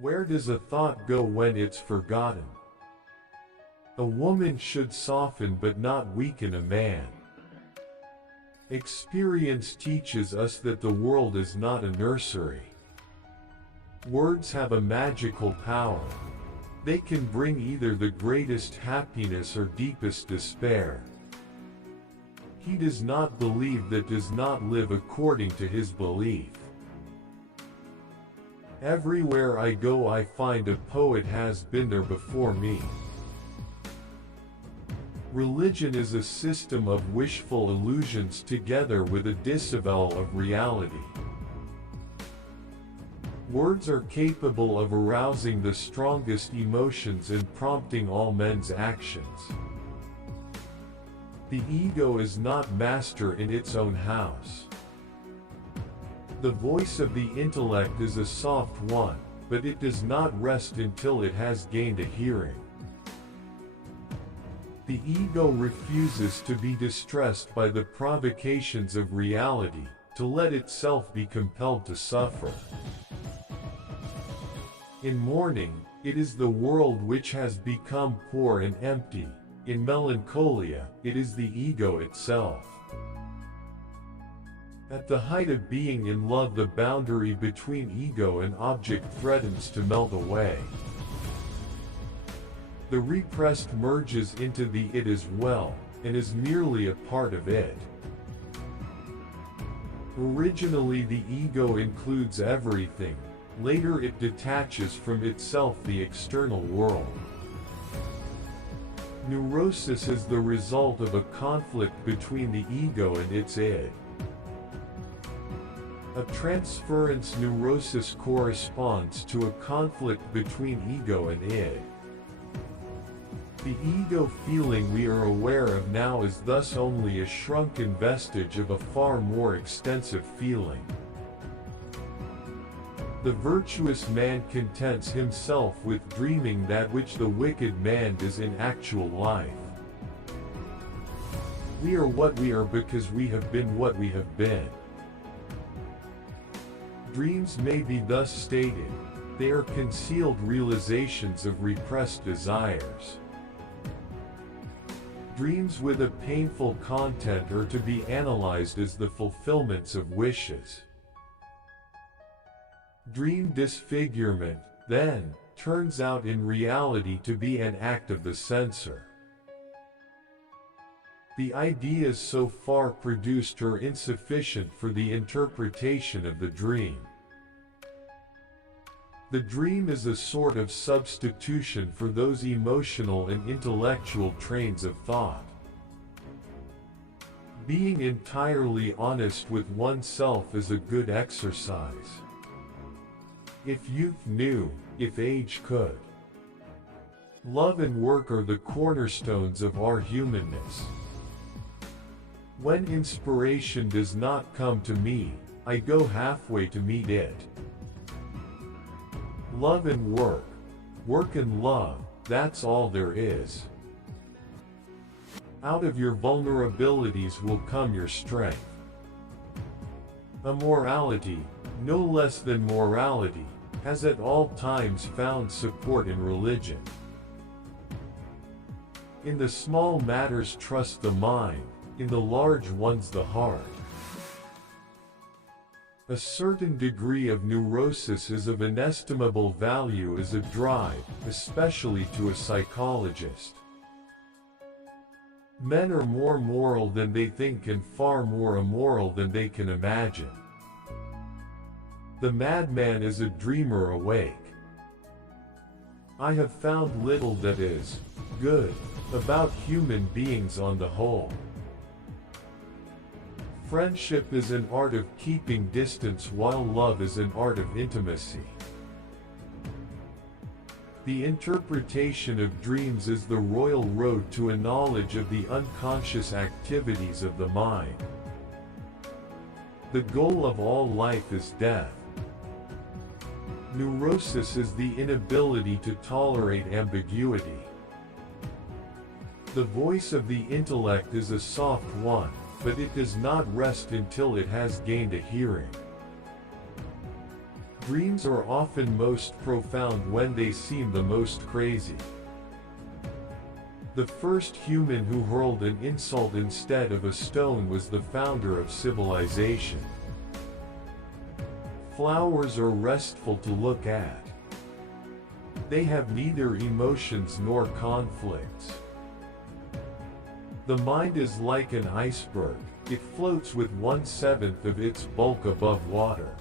Where does a thought go when it's forgotten? A woman should soften but not weaken a man. Experience teaches us that the world is not a nursery. Words have a magical power. They can bring either the greatest happiness or deepest despair. He does not believe that does not live according to his belief. Everywhere I go I find a poet has been there before me. Religion is a system of wishful illusions together with a disavowal of reality. Words are capable of arousing the strongest emotions and prompting all men's actions. The ego is not master in its own house. The voice of the intellect is a soft one, but it does not rest until it has gained a hearing. The ego refuses to be distressed by the provocations of reality, to let itself be compelled to suffer. In mourning, it is the world which has become poor and empty. In melancholia, it is the ego itself. At the height of being in love, the boundary between ego and object threatens to melt away. The repressed merges into the it as well, and is merely a part of it. Originally the ego includes everything, later it detaches from itself the external world. Neurosis is the result of a conflict between the ego and its id. A transference neurosis corresponds to a conflict between ego and id. The ego feeling we are aware of now is thus only a shrunken vestige of a far more extensive feeling. The virtuous man contents himself with dreaming that which the wicked man does in actual life. We are what we are because we have been what we have been. Dreams may be thus stated. They are concealed realizations of repressed desires. Dreams with a painful content are to be analyzed as the fulfillments of wishes. Dream disfigurement, then, turns out in reality to be an act of the censor. The ideas so far produced are insufficient for the interpretation of the dream. The dream is a sort of substitution for those emotional and intellectual trains of thought. Being entirely honest with oneself is a good exercise. If youth knew, if age could. Love and work are the cornerstones of our humanness. When inspiration does not come to me, I go halfway to meet it. Love and work. Work and love, that's all there is. Out of your vulnerabilities will come your strength. A morality, no less than morality, has at all times found support in religion. In the small matters trust the mind, in the large ones the heart. A certain degree of neurosis is of inestimable value as a drive, especially to a psychologist. Men are more moral than they think and far more immoral than they can imagine. The madman is a dreamer awake. I have found little that is good about human beings on the whole. Friendship is an art of keeping distance while love is an art of intimacy. The interpretation of dreams is the royal road to a knowledge of the unconscious activities of the mind. The goal of all life is death. Neurosis is the inability to tolerate ambiguity. The voice of the intellect is a soft one, but it does not rest until it has gained a hearing. Dreams are often most profound when they seem the most crazy. The first human who hurled an insult instead of a stone was the founder of civilization. Flowers are restful to look at. They have neither emotions nor conflicts. The mind is like an iceberg, it floats with 1/7 of its bulk above water.